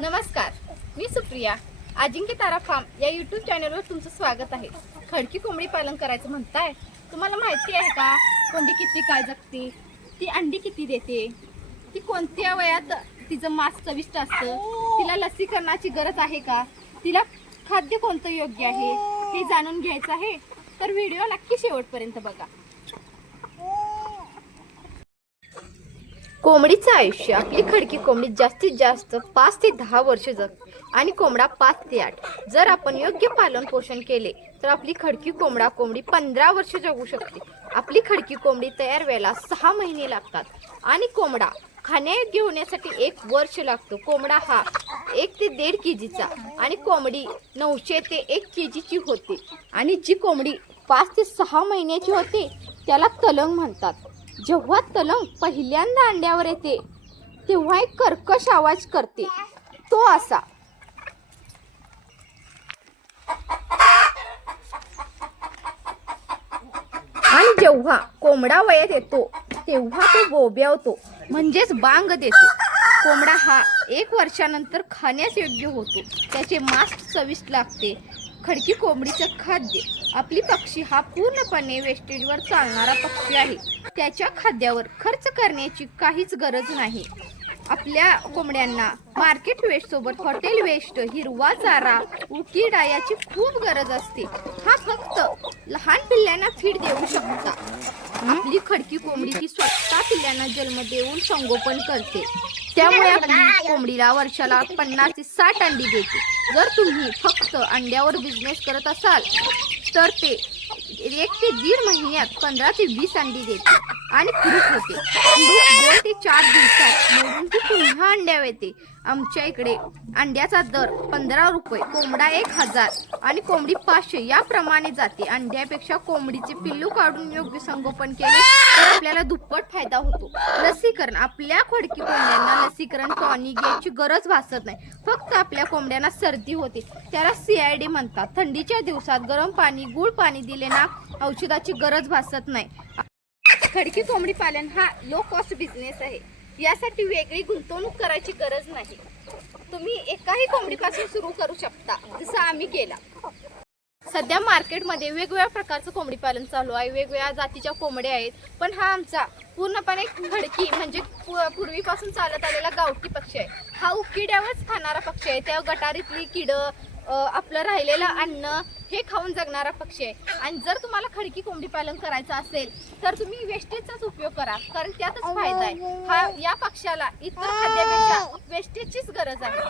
नमस्कार, मी सुप्रिया. अजिंक्य तारा फार्म या यूट्यूब चॅनलवर तुमचं स्वागत आहे. खडकी कोंबडी पालन करायचं म्हणताय? तुम्हाला माहिती आहे का कोंबडी किती काळ जगते, ती अंडी किती देते, ती कोणत्या वयात तिचं मांस चविष्ट असतं, तिला लसीकरणाची गरज आहे का, तिला खाद्य कोणतं योग्य आहे हे जाणून घ्यायचं आहे. तर व्हिडिओ नक्की शेवटपर्यंत बघा. कोंबडीचं आयुष्य. आपली खडकी कोंबडी जास्तीत जास्त 5 ते 10 वर्ष जगते आणि कोंबडा 5 ते 8. जर आपण योग्य पालन पोषण केले तर आपली खडकी कोंबडी 15 वर्ष जगू शकते. आपली खडकी कोंबडी तयार व्हायला 6 महिने लागतात आणि कोंबडा खाण्यायोग्य होण्यासाठी 1 वर्ष लागतो. कोंबडा हा 1 ते 1.5 केजीचा आणि कोंबडी 900 ते 1 केजीची होते. आणि जी कोंबडी 5 ते 6 महिन्याची होते त्याला तलंग म्हणतात. जेव्हा तलंग पहिल्यांदा अंड्यावर येते तेव्हा एक कर्कश आवाज करते, तो असा. आणि जेव्हा कोंबडा वयात येतो तेव्हा तो बोब्यावतो, म्हणजेच बांग देतो. कोंबडा हा 1 वर्षानंतर खाण्यास योग्य होतो. त्याचे मांस चविष्ट लागते. खडकी कोंबडीचं खाद्य. आपली पक्षी हा पूर्णपणे वेस्टेजवर चालणारा पक्षी आहे. त्याच्या खाद्यावर खर्च करण्याची काहीच गरज नाही. आपल्या कोंबड्यांना मार्केट वेस्ट सोबत हॉटेल वेस्ट, हिरवा चारा, उकिडा याची खूप गरज असते. हा फक्त लहान पिल्ल्यांना फीड देऊ शकता. आपली खडकी कोंबडी ही स्वतः पिल्ल्यांना जन्म देऊन संगोपन करते. त्यामुळे आपली कोंबडीला वर्षाला 50 ते 60 अंडी देते. जर तुम्ही फक्त अंड्यावर बिझनेस करत असाल तर ते 1 ते 1.5 महिन्यात 15 ते 20 अंडी देते आणि खुरूक होते. खुरूक 2 ते 4 दिवसात मोडून ती पुन्हा अंड्यावर येते. आमच्या इकडे अंड्याचा दर 15 रुपये, कोंबडा 1000 आणि कोंबडी 500 याप्रमाणे जाते. अंड्यापेक्षा कोंबडीचे पिल्लू काढून योग्य संगोपन केले तर आपल्याला दुप्पट फायदा होतो. लसीकरण. आपल्या खडकी कोंबड्यांना लसीकरण टॉनिक घ्यायची गरज भासत नाही. फक्त आपल्या कोंबड्यांना सर्दी होते त्याला CID म्हणतात. थंडीच्या दिवसात गरम पाणी, गुळ पाणी दिले ना औषधाची गरज भासत नाही. खडकी कोंबडी पालन हा लो कॉस्ट बिझनेस आहे. यासाठी वेगळी गुंतवणूक करायची गरज नाही. तुम्ही एकाही कोंबडीपासून सुरू करू शकता, जसं आम्ही केला. सध्या मार्केटमध्ये वेगवेगळ्या प्रकारचं कोंबडी पालन चालू आहे. वेगवेगळ्या जातीच्या कोंबड्या आहेत, पण हा आमचा पूर्णपणे खडकी म्हणजे पूर्वीपासून चालत आलेला गावठी पक्षी आहे. हा उकिड्यावरच खाणारा पक्षी आहे. त्या गटारीतली किडं, आपलं राहिलेलं अन्न हे खाऊन जगणारा पक्षी आहे. आणि जर तुम्हाला खडकी कोंबडी पालन करायचं असेल तर तुम्ही वेस्टेजचाच उपयोग करा, कारण त्यातच फायदा आहे. या पक्षाला इतर खाद्यापेक्षा वेस्टेजचीच गरज आहे.